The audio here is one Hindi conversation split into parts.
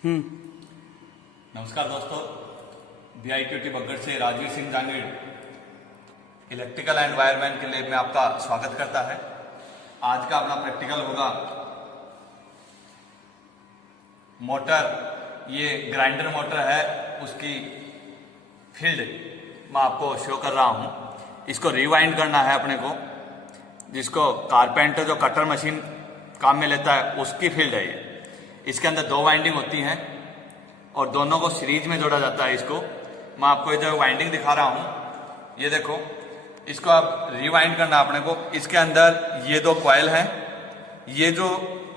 नमस्कार दोस्तों, VITT बग्गड़ से Rajveer Singh Jangid electrical and wireman के लैब में आपका स्वागत करता है। आज का अपना प्रैक्टिकल होगा मोटर। ये ग्राइंडर मोटर है, उसकी फील्ड मैं आपको शो कर रहा हूं। इसको रिवाइंड करना है अपने को, जिसको कारपेंटर जो कटर मशीन काम में लेता है उसकी फील्ड है ये। इसके अंदर दो वाइंडिंग होती हैं और दोनों को सीरीज में जोड़ा जाता है। इसको मैं आपको ये जो वाइंडिंग दिखा रहा हूं, ये देखो, इसको आप रिवाइंड करना अपने को। इसके अंदर ये दो कॉइल हैं, ये जो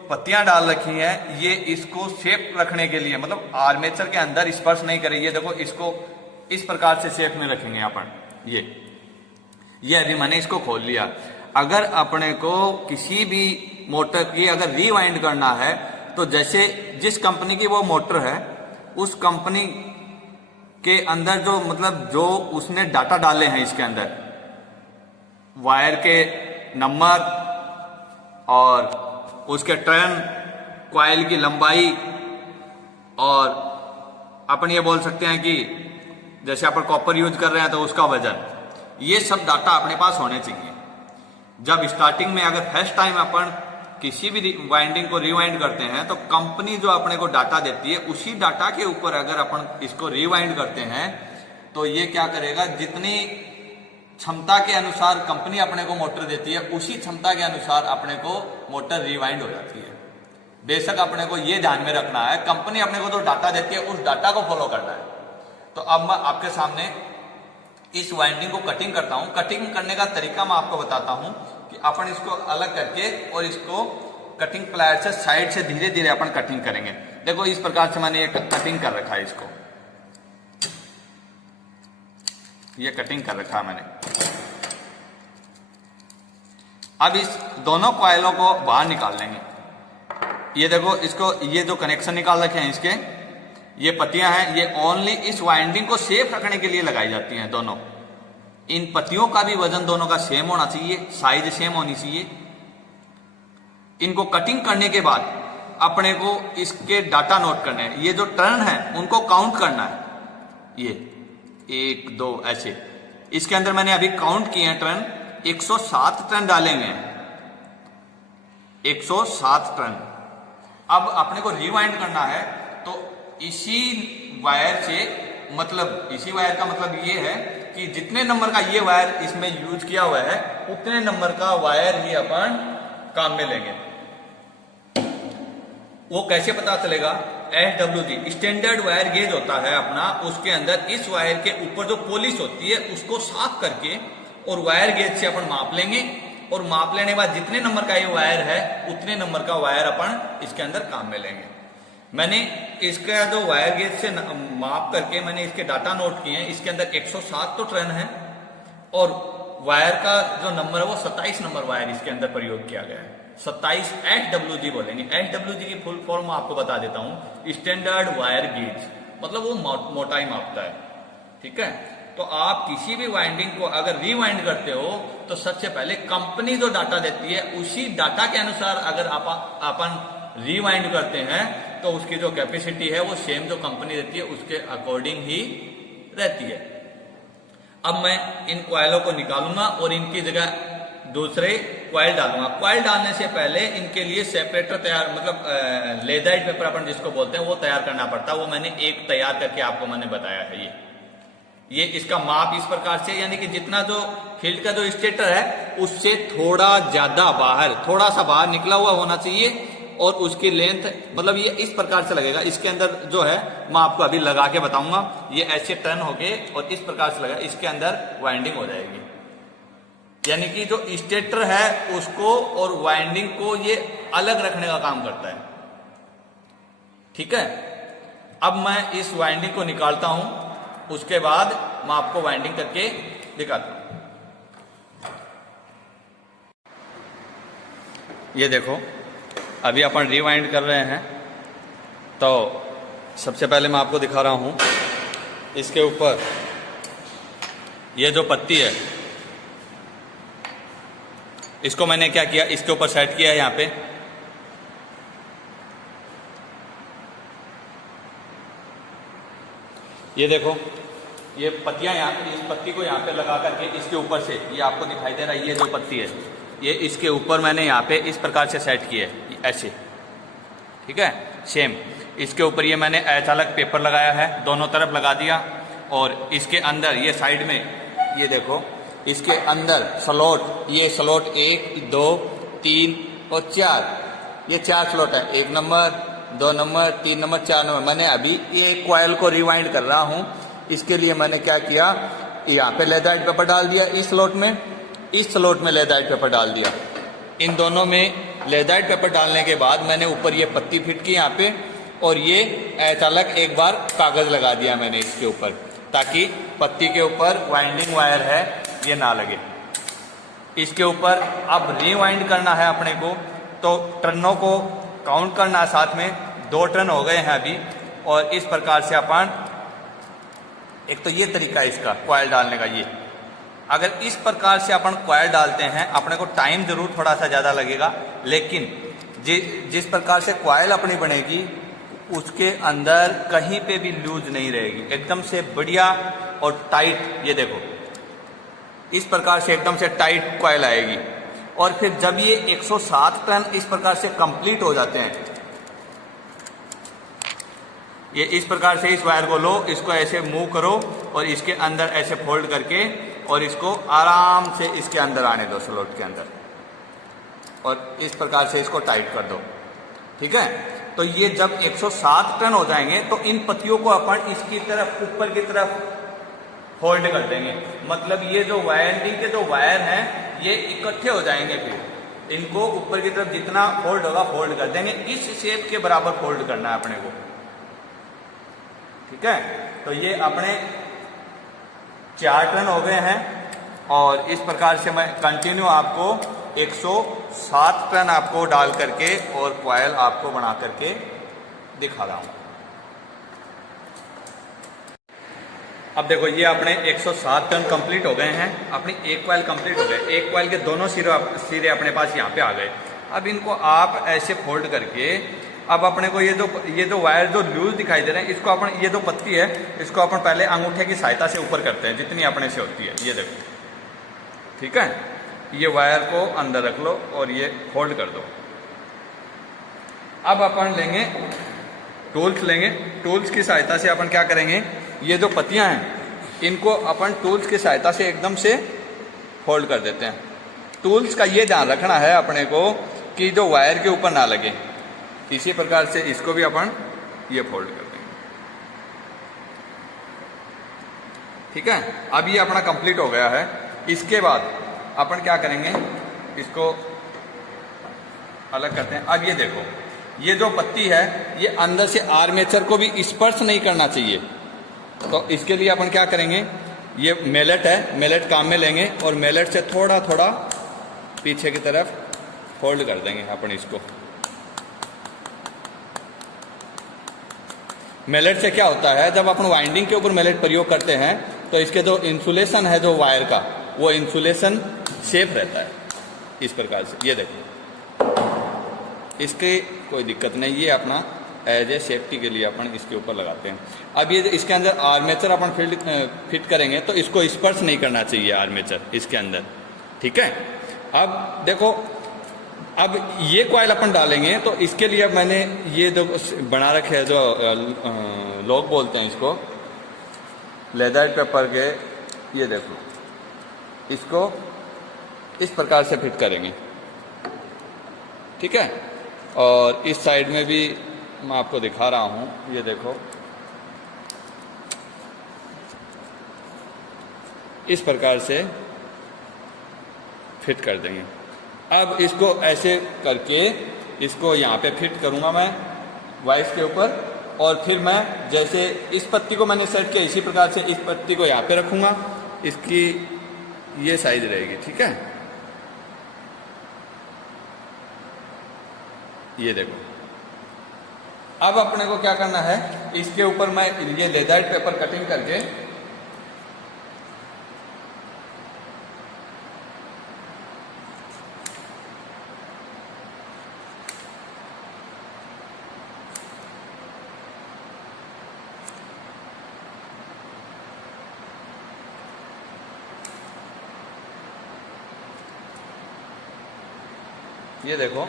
पत्तियां डाल रखी हैं ये इसको शेप रखने के लिए, मतलब आर्मेचर के अंदर स्पर्श नहीं करे। ये देखो, इसको इस प्रकार से शेप में रखेंगे अपन। ये अभी मैंने इसको खोल लिया। अगर अपने को किसी भी मोटर की अगर रिवाइंड करना है तो जैसे जिस कंपनी की वो मोटर है उस कंपनी के अंदर जो मतलब जो उसने डाटा डाले हैं इसके अंदर, वायर के नंबर और उसके टर्न, कॉइल की लंबाई, और अपन ये बोल सकते हैं कि जैसे अपन कॉपर यूज कर रहे हैं तो उसका वजन, ये सब डाटा अपने पास होने चाहिए। जब स्टार्टिंग में अगर फर्स्ट टाइम अपन किसी भी वाइंडिंग को रिवाइंड करते हैं तो कंपनी जो अपने को डाटा देती है उसी डाटा के ऊपर अगर अपन इसको रिवाइंड करते हैं तो ये क्या करेगा, जितनी क्षमता के अनुसार कंपनी अपने को मोटर देती है उसी क्षमता के अनुसार अपने को मोटर रिवाइंड हो जाती है। बेशक अपने को ये ध्यान में रखना है, कंपनी अपने को जो डाटा देती है उस डाटा को फॉलो करना है। तो अब मैं आपके सामने इस वाइंडिंग को कटिंग करता हूं। कटिंग करने का तरीका मैं आपको बताता हूं कि अपन इसको अलग करके और इसको कटिंग प्लायर से साइड से धीरे धीरे अपन कटिंग करेंगे। देखो, इस प्रकार से मैंने ये कटिंग कर रखा है, इसको ये कटिंग कर रखा है मैंने। अब इस दोनों कॉइलों को बाहर निकाल लेंगे। ये देखो, इसको ये जो कनेक्शन निकाल रखे हैं इसके, ये पत्तियां हैं, ये ओनली इस वाइंडिंग को सेफ रखने के लिए लगाई जाती हैं दोनों। इन पत्तियों का भी वजन दोनों का सेम होना चाहिए, साइज सेम होनी चाहिए। इनको कटिंग करने के बाद अपने को इसके डाटा नोट करने हैं। ये जो टर्न है उनको काउंट करना है, ये 1 2 ऐसे। इसके अंदर मैंने अभी काउंट किए हैं टर्न, 107 टर्न डालेंगे, 107 टर्न। अब अपने को रिवाइंड करना है तो इसी वायर से, मतलब इसी वायर का मतलब ये है कि जितने नंबर का ये वायर इसमें यूज किया हुआ है उतने नंबर का वायर ही अपन काम में लेंगे। वो कैसे पता चलेगा? SWG स्टैंडर्ड वायर गेज होता है अपना, उसके अंदर इस वायर के ऊपर जो पॉलिश होती है उसको साफ करके और वायर गेज से अपन माप लेंगे, और माप लेने के बाद जितने नंबर का ये वायर है उतने नंबर का वायर अपन इसके अंदर काम में लेंगे। मैंने इसका जो वायर गेज से माप करके मैंने इसके डाटा नोट किए हैं। इसके अंदर 107 तो टर्न है और वायर का जो नंबर है वो 27 नंबर वायर इसके अंदर प्रयोग किया गया है। 27 SWG बोलेंगे। SWG की फुल फॉर्म मैं आपको बता देता हूं, स्टैंडर्ड वायर गेज, मतलब वो मोटाई मापता है। ठीक है, तो आप किसी भी वाइंडिंग को अगर रिवाइंड करते हो तो सबसे पहले कंपनी जो डाटा देती है उसी डाटा के अनुसार अगर अपन रिवाइंड करते हैं तो उसकी जो कैपेसिटी है वो सेम जो कंपनी देती है उसके अकॉर्डिंग ही रहती है। अब मैं इन कॉइलों को निकालूंगा और इनकी जगह दूसरे कॉइल डालूंगा। कॉइल डालने से पहले इनके लिए सेपरेटर तैयार, मतलब लेदराइट पेपर अपन जिसको बोलते हैं, वो तैयार करना पड़ता है। वो मैंने एक तैयार करके आपको मैंने बताया है। ये इसका माप इस प्रकार से, यानी कि जितना जो फील्ड का जो स्टेटर है उससे थोड़ा ज्यादा बाहर, थोड़ा सा बाहर निकला हुआ होना चाहिए, और उसकी लेंथ मतलब ये इस प्रकार से लगेगा। इसके अंदर जो है मैं आपको अभी लगा के बताऊंगा। ये ऐसे टर्न होके और इस प्रकार से लगा, इसके अंदर वाइंडिंग हो जाएगी। यानी कि जो स्टेटर है उसको और वाइंडिंग को ये अलग रखने का काम करता है। ठीक है, अब मैं इस वाइंडिंग को निकालता हूं, उसके बाद मैं आपको वाइंडिंग करके दिखाता हूं। ये देखो, अभी अपन रिवाइंड कर रहे हैं। तो सबसे पहले मैं आपको दिखा रहा हूं, इसके ऊपर ये जो पत्ती है इसको मैंने क्या किया, इसके ऊपर सेट किया है यहाँ पे। ये देखो, ये पत्तियां यहाँ पे, इस पत्ती को यहाँ पे लगा करके इसके ऊपर से, ये आपको दिखाई दे रहा है, ये जो पत्ती है ये इसके ऊपर मैंने यहाँ पे इस प्रकार से सेट की है ऐसे, ठीक है। सेम इसके ऊपर ये मैंने ऐसा पेपर लगाया है, दोनों तरफ लगा दिया, और इसके अंदर ये साइड में ये देखो, इसके अंदर स्लॉट, ये स्लॉट 1 2 3 और 4, ये 4 स्लॉट है, 1 नंबर 2 नंबर 3 नंबर 4 नंबर। मैंने अभी ये कॉइल को रिवाइंड कर रहा हूँ, इसके लिए मैंने क्या किया, यहाँ पे लेदराइट पेपर डाल दिया इस स्लॉट में, इस स्लॉट में लेदराइट पेपर डाल दिया। इन दोनों में लेदराइट पेपर डालने के बाद मैंने ऊपर ये पत्ती फिट की यहाँ पे, और ये ऐसा अलग एक बार कागज लगा दिया मैंने इसके ऊपर, ताकि पत्ती के ऊपर वाइंडिंग वायर है ये ना लगे। इसके ऊपर अब रिवाइंड करना है अपने को, तो टर्नों को काउंट करना है साथ में, 2 टर्न हो गए हैं अभी। और इस प्रकार से अपन, एक तो ये तरीका है इसका कॉइल डालने का, ये अगर इस प्रकार से अपन कॉइल डालते हैं, अपने को टाइम जरूर थोड़ा सा ज़्यादा लगेगा, लेकिन जिस प्रकार से कॉइल अपनी बनेगी उसके अंदर कहीं पे भी लूज नहीं रहेगी, एकदम से बढ़िया और टाइट। ये देखो, इस प्रकार से एकदम से टाइट कॉइल आएगी। और फिर जब ये 107 टर्न इस प्रकार से कंप्लीट हो जाते हैं, ये इस प्रकार से इस वायर को लो, इसको ऐसे मूव करो और इसके अंदर ऐसे फोल्ड करके, और इसको आराम से इसके अंदर आने दो, स्लॉट के अंदर, और इस प्रकार से इसको टाइट कर दो, ठीक है। तो ये जब 107 टन हो जाएंगे तो इन पत्तियों को अपन इसकी तरफ, ऊपर की तरफ फोल्ड कर देंगे। मतलब ये जो वायरिंग के जो वायर हैं ये इकट्ठे हो जाएंगे, फिर इनको ऊपर की तरफ जितना फोल्ड होगा फोल्ड कर देंगे, इस शेप के बराबर फोल्ड करना है अपने को, ठीक है। तो ये अपने 4 टन हो गए हैं, और इस प्रकार से मैं कंटिन्यू आपको 107 टन आपको डाल करके और कॉइल आपको बना करके दिखा रहा हूं। अब देखो, ये अपने 107 टन कंप्लीट हो गए हैं, अपनी एक कॉइल कंप्लीट हो गए, एक कॉइल के दोनों सिरे अपने पास यहाँ पे आ गए। अब इनको आप ऐसे फोल्ड करके, अब अपने को ये जो वायर जो लूज दिखाई दे रहे हैं, इसको अपन, ये जो पत्ती है इसको अपन पहले अंगूठे की सहायता से ऊपर करते हैं जितनी अपने से होती है, ये देखो, ठीक है। ये वायर को अंदर रख लो और ये फोल्ड कर दो। अब अपन लेंगे टूल्स, लेंगे टूल्स की सहायता से अपन क्या करेंगे, ये जो पत्तियां हैं इनको अपन टूल्स की सहायता से एकदम से फोल्ड कर देते हैं। टूल्स का ये ध्यान रखना है अपने को कि जो वायर के ऊपर ना लगे, इसी प्रकार से इसको भी अपन ये फोल्ड कर देंगे, ठीक है। अब ये अपना कंप्लीट हो गया है। इसके बाद अपन क्या करेंगे, इसको अलग करते हैं। अब ये देखो, ये जो पत्ती है ये अंदर से आर्मेचर को भी स्पर्श नहीं करना चाहिए, तो इसके लिए अपन क्या करेंगे, ये मेलेट है, मेलेट काम में लेंगे और मेलेट से थोड़ा थोड़ा पीछे की तरफ फोल्ड कर देंगे अपन इसको। मेलेट से क्या होता है, जब अपन वाइंडिंग के ऊपर मेलेट प्रयोग करते हैं तो इसके जो इंसुलेशन है जो वायर का, वो इंसुलेशन सेफ रहता है इस प्रकार से। ये देखो, इसके कोई दिक्कत नहीं, ये अपना एज ए सेफ्टी के लिए अपन इसके ऊपर लगाते हैं। अब ये इसके अंदर आर्मेचर अपन फिट करेंगे तो इसको स्पर्श नहीं करना चाहिए आर्मेचर इसके अंदर, ठीक है। अब देखो, अब ये कॉइल अपन डालेंगे तो इसके लिए अब मैंने ये जो बना रखे है, जो लोग बोलते हैं इसको, लेदराइट पेपर के, ये देखो, इसको इस प्रकार से फिट करेंगे, ठीक है। और इस साइड में भी मैं आपको दिखा रहा हूं, ये देखो, इस प्रकार से फिट कर देंगे। अब इसको ऐसे करके इसको यहाँ पे फिट करूँगा मैं वाइस के ऊपर, और फिर मैं जैसे इस पत्ती को मैंने सेट किया इसी प्रकार से इस पत्ती को यहाँ पे रखूँगा, इसकी ये साइज रहेगी, ठीक है। ये देखो, अब अपने को क्या करना है, इसके ऊपर मैं ये लेदराइट पेपर कटिंग करके ये देखो,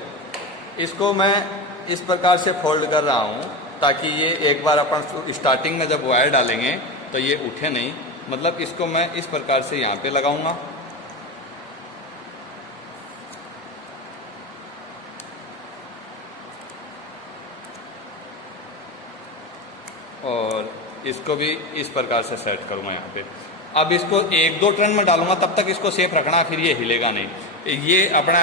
इसको मैं इस प्रकार से फोल्ड कर रहा हूँ ताकि ये एक बार अपन स्टार्टिंग में जब वायर डालेंगे तो ये उठे नहीं। मतलब इसको मैं इस प्रकार से यहाँ पे लगाऊंगा और इसको भी इस प्रकार से सेट करूँगा यहाँ पे। अब इसको 1-2 टर्न में डालूंगा, तब तक इसको सेफ रखना, फिर ये हिलेगा नहीं। ये अपना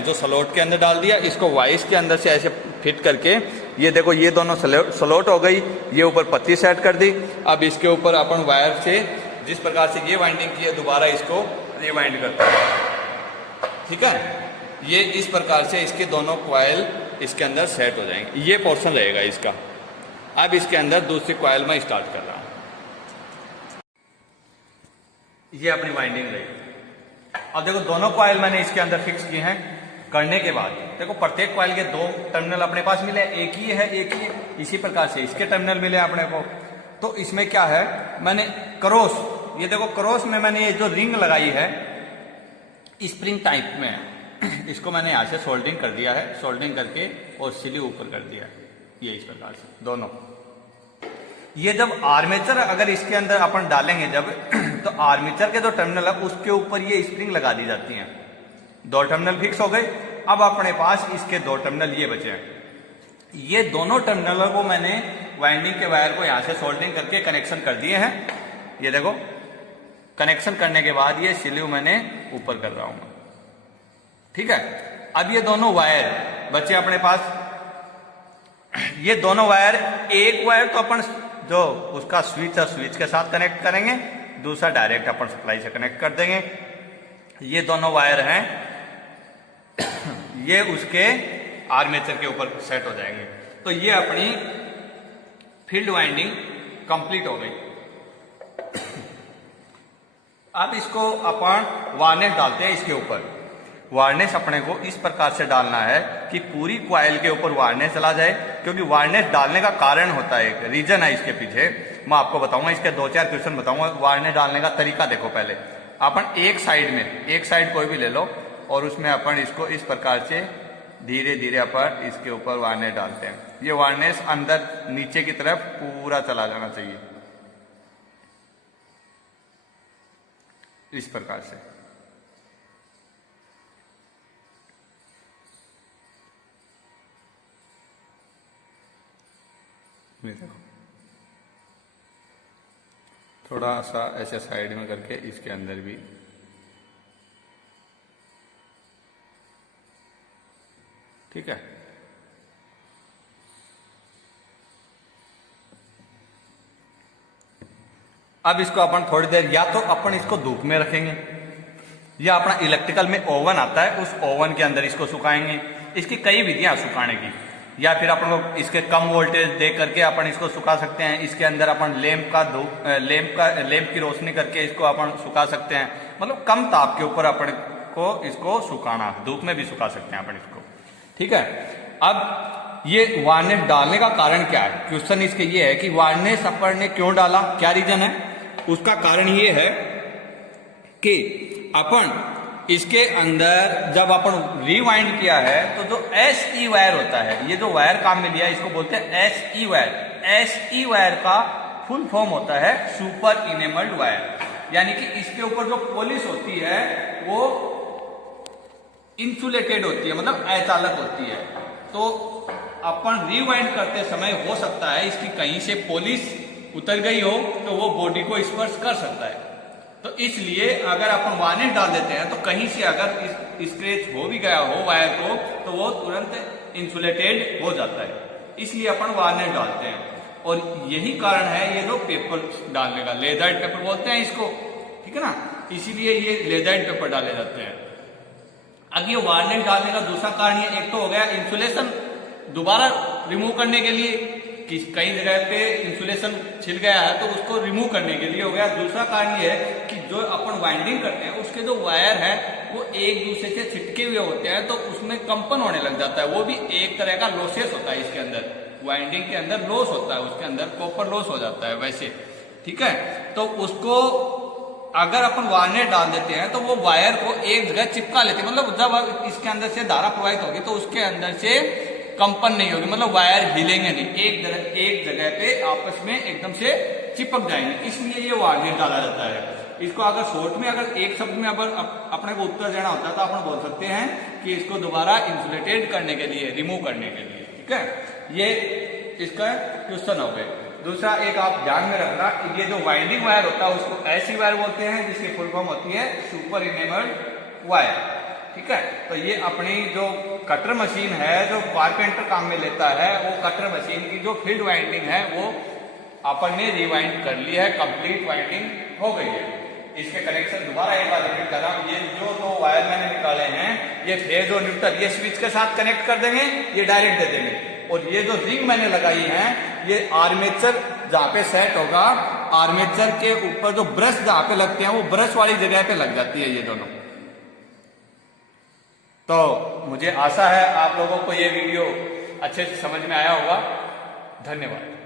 जो स्लॉट के अंदर डाल दिया, इसको वाइस के अंदर से ऐसे फिट करके, ये देखो ये दोनों स्लॉट हो गई, ये ऊपर पत्ती सेट कर दी। अब इसके ऊपर अपन वायर से जिस प्रकार से ये वाइंडिंग की है दोबारा इसको रिवाइंड करते हैं, ठीक है। ये इस प्रकार से इसके दोनों कॉइल इसके अंदर सेट हो जाएंगे। ये पोर्शन रहेगा इसका। अब इसके अंदर दूसरी कॉइल में स्टार्ट कर रहा हूं। ये अपनी वाइंडिंग रही। अब देखो दोनों कॉइल मैंने इसके अंदर फिक्स किए हैं। करने के बाद देखो प्रत्येक कॉइल के 2 टर्मिनल अपने पास मिले, एक ही है एक ही है। इसी प्रकार से इसके टर्मिनल मिले अपने को। तो इसमें क्या है, मैंने क्रॉस, ये देखो क्रॉस में मैंने ये जो रिंग लगाई है स्प्रिंग टाइप में, इसको मैंने यहां से सोल्डिंग कर दिया है। सोल्डिंग करके और सिली ऊपर कर दिया है, ये इस प्रकार से दोनों। ये जब आर्मेचर अगर इसके अंदर अपन डालेंगे जब तो आर्मेचर के जो टर्मिनल है उसके ऊपर ये स्प्रिंग लगा दी जाती हैं। 2 टर्मिनल फिक्स हो गए। अब अपने पास इसके 2 टर्मिनल ये बचे हैं। ये दोनों टर्मिनलों को मैंने वाइंडिंग के वायर को यहां से सोल्डिंग करके कनेक्शन कर दिए हैं। ये देखो कनेक्शन करने के बाद ये सिल्यू मैंने ऊपर कर रहा हूं, ठीक है। अब ये दोनों वायर बचे अपने पास। ये दोनों वायर, एक वायर तो अपन जो उसका स्विच है स्विच के साथ कनेक्ट करेंगे, दूसरा डायरेक्ट अपन सप्लाई से कनेक्ट कर देंगे। ये दोनों वायर हैं ये उसके आर्मेचर के ऊपर सेट हो जाएंगे। तो ये अपनी फील्ड वाइंडिंग कंप्लीट हो गई। अब इसको अपन वार्निश डालते हैं इसके ऊपर। वार्निश अपने को इस प्रकार से डालना है कि पूरी कॉइल के ऊपर वार्निश चला जाए, क्योंकि वार्निश डालने का कारण होता है, एक रीजन है इसके पीछे। मैं आपको बताऊंगा, इसके 2-4 क्वेश्चन बताऊंगा। वार्निश डालने का तरीका देखो। पहले अपन एक साइड कोई भी ले लो और उसमें अपन इसको इस प्रकार से धीरे धीरे अपन इसके ऊपर वार्निश डालते हैं। ये वार्निश अंदर नीचे की तरफ पूरा चला जाना चाहिए, इस प्रकार से। देखो थोड़ा सा ऐसे साइड में करके इसके अंदर भी, ठीक है। अब इसको अपन थोड़ी देर, या तो अपन इसको धूप में रखेंगे या अपना इलेक्ट्रिकल में ओवन आता है उस ओवन के अंदर इसको सुखाएंगे। इसकी कई विधियां सुखाने की। या फिर अपन लोग इसके कम वोल्टेज दे करके अपन इसको सुखा सकते हैं। इसके अंदर अपन लैंप की रोशनी करके इसको अपन सुखा सकते हैं। मतलब कम ताप के ऊपर अपन को इसको सुखाना, धूप में भी सुखा सकते हैं अपन इसको, ठीक है। अब ये वार्निश डालने का कारण क्या है, क्वेश्चन इसके ये है कि वार्निश अपन ने क्यों डाला, क्या रीजन है। उसका कारण ये है कि अपन इसके अंदर जब अपन रिवाइंड किया है तो जो SE वायर होता है, ये जो वायर काम में लिया है इसको बोलते हैं SE वायर। SE वायर का फुल फॉर्म होता है सुपर इनेमल्ड वायर, यानी कि इसके ऊपर जो पॉलिश होती है वो इंसुलेटेड होती है, मतलब अचालक होती है। तो अपन रिवाइंड करते समय हो सकता है इसकी कहीं से पॉलिश उतर गई हो तो वो बॉडी को स्पर्श कर सकता है। तो इसलिए अगर अपन वार्निश डाल देते हैं तो कहीं से अगर स्क्रैच हो भी गया हो वायर को तो वो तुरंत इंसुलेटेड हो जाता है, इसलिए अपन वार्निश डालते हैं। और यही कारण है ये जो पेपर डालने का, लेजर्ड पेपर बोलते हैं इसको, ठीक है ना, इसीलिए ये लेजर्ड पेपर डाले जाते हैं। अब ये वार्निश डालने का दूसरा कारण ये एक तो हो गया इंसुलेशन दोबारा रिमूव करने के लिए, कि कई जगह पे इंसुलेशन छिल गया है तो उसको रिमूव करने के लिए हो गया। दूसरा कारण ये है कि जो अपन वाइंडिंग करते हैं उसके जो वायर है वो एक दूसरे से छिटके हुए होते हैं तो उसमें कंपन होने लग जाता है। वो भी एक तरह का लॉसेस होता है इसके अंदर, वाइंडिंग के अंदर लॉस होता है, उसके अंदर कॉपर लॉस हो जाता है वैसे, ठीक है। तो उसको अगर अपन वायरनेट डाल देते हैं तो वो वायर को एक जगह चिपका लेते हैं, मतलब जब इसके अंदर से धारा प्रवाहित होगी तो उसके अंदर से कंपन नहीं होगी, मतलब वायर हिलेंगे नहीं, एक जगह पे आपस में एकदम से चिपक जाएंगे, इसलिए ये वायरनेट डाला जाता है। इसको अगर शॉर्ट में अगर एक शब्द में अगर अपने को उत्तर देना होता है तो अपन बोल सकते हैं कि इसको दोबारा इंसुलेटेड करने के लिए, रिमूव करने के लिए, ठीक है। ये इसका क्वेश्चन हो गए। दूसरा एक आप ध्यान में रखना, ये जो वाइंडिंग वायर होता है उसको ऐसी वायर बोलते हैं जिसकी फुल फॉर्म होती है सुपर इनेबल्ड वायर, ठीक है। तो ये अपनी जो कटर मशीन है जो कारपेंटर काम में लेता है, वो कटर मशीन की जो फील्ड वाइंडिंग है वो अपन ने रिवाइंड कर ली है, कंप्लीट वाइंडिंग हो गई है। इसके कनेक्शन दोबारा एक बार रिपीट कर रहा हूं, ये जो दो वायर मैंने निकाले हैं ये फेज और न्यूट्रल ये स्विच के साथ कनेक्ट कर देंगे, ये डायरेक्ट दे देंगे, और ये जो रिंग मैंने लगाई है ये आर्मेचर जहां पे सेट होगा, आर्मेचर के ऊपर जो ब्रश जहां पे लगते हैं वो ब्रश वाली जगह पे लग जाती है ये दोनों। तो मुझे आशा है आप लोगों को ये वीडियो अच्छे से समझ में आया होगा। धन्यवाद।